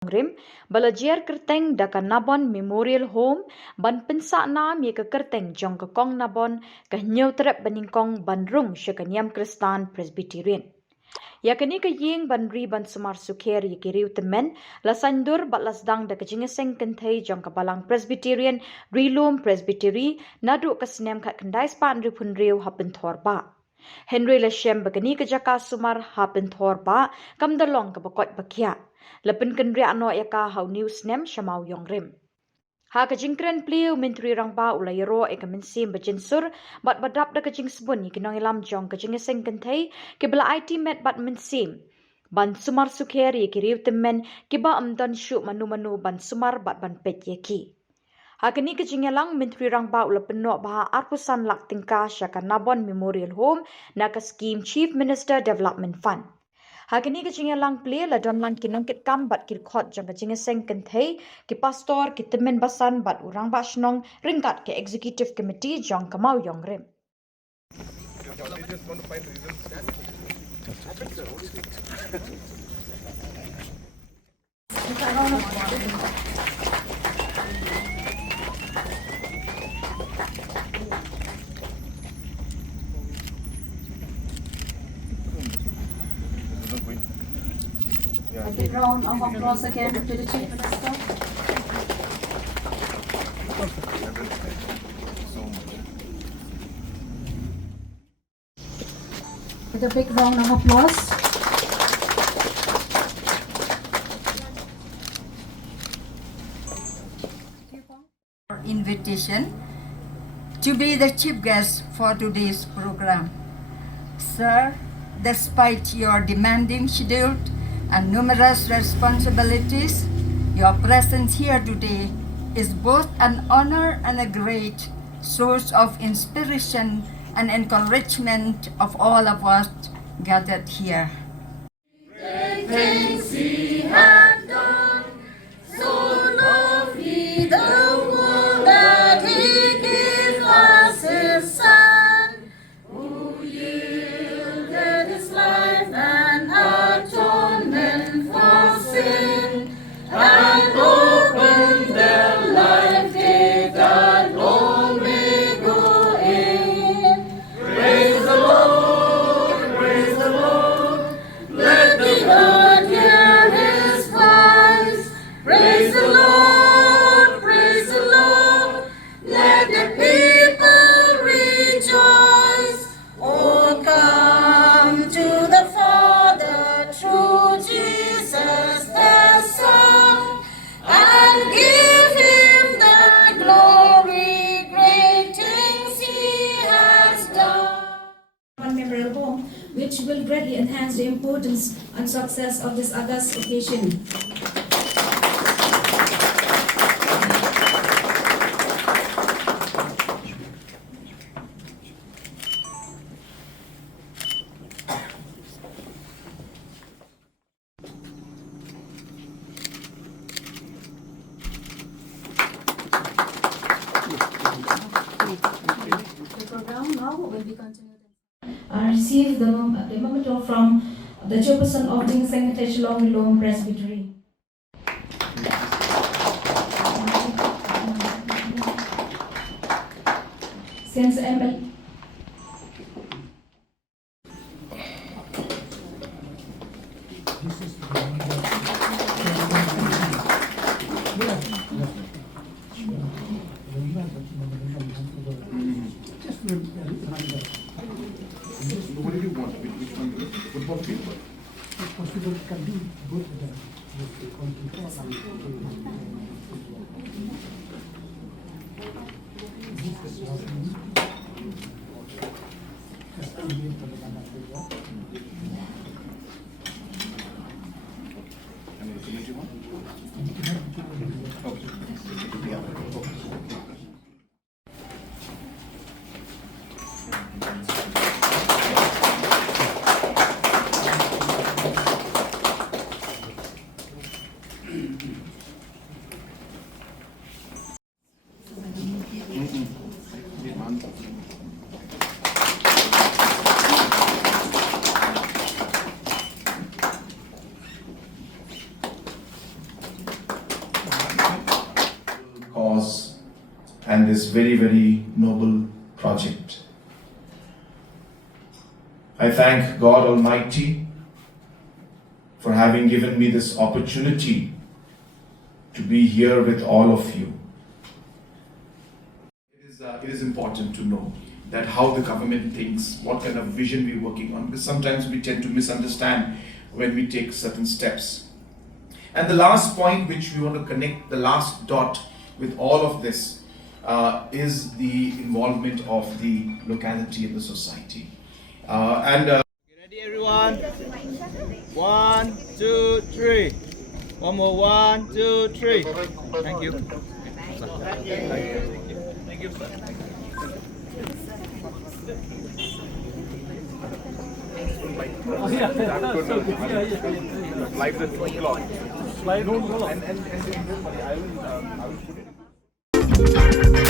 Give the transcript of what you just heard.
Rim balajar kerteng daka Nabon Memorial Home ban pensa na mi ke kerteng jong ke kong Nabon ke nyau terap beningkong bandrung syakanyam Kristan Presbyterian. Ya kini ke Iing ban ri ban Sumar sukher ye kiriu Tymmen la sandur bat lasdang daka jingeseng kenthei jong ke balang Presbyterian rilum Presbytery nadu ke senem kat kendai span ripun riu hapen thorba. Henry Lashem begini ke jaka Sumar hapen thorba kam dalong ke bakot bakia. Lepen kendri ano yaka hau news nem Mawiong rim. Ha kajingkren Plie menteri rangba ulayero eka mensim bejinsur bat badap da kajing sebun ikinong ilam jong kajing eseng kentai kibla IT met bat mensim. Ban Sumar sukher ye kiriu Tymmen kiba amdan syuk manu-manu ban Sumar bat ban pet yeki. Ha kini kajing elang menteri rangba ulapenok baha arpusan lak tingkah syaka Nabon Memorial Home na ka scheme Chief Minister Development Fund. Hakini ke jinga lang Plie la don lang kinong kit kam bat kir khot jong ke jinga seng kenthei ki pastor ki Tymmen basan bat urang ba shnong ringkat ke executive committee jong ke Mawiong rim. A big round of applause again to the Chief Minister. With a big round of applause. Invitation to be the chief guest for today's program. Sir, despite your demanding schedule and numerous responsibilities, your presence here today is both an honor and a great source of inspiration and encouragement of all of us gathered here. Things He had done, so lovely the world that He gave us His Son, who yielded His life and atonement for sin, and opened their life gate that all may go in. Praise the Lord, praise the Lord. Let the earth hear His voice. Praise the Lord, praise the Lord. Let the people rejoice. Oh, come to the Father through Jesus the Son, and give Him the glory. Great things He has done. One memorial home, which will greatly enhance the importance and success of this august occasion. The program now will be continued. I received the memento from the chairperson of the Shillong Presbytery. Since ML What do you want? Which one? What about people? It's possible it can be both of them. And the committee one? Okay. Yeah. cause and this very, very noble project. I thank God Almighty for having given me this opportunity to be here with all of you. It is important to know that how the government thinks, what kind of vision we're working on, because sometimes we tend to misunderstand when we take certain steps. And the last point which we want to connect, the last dot with all of this, is the involvement of the locality and the society. Ready, everyone? 1, 2, 3. One more. 1, 2, 3. Thank you. Thank you, sir. Live at 2 o'clock. And I will put it.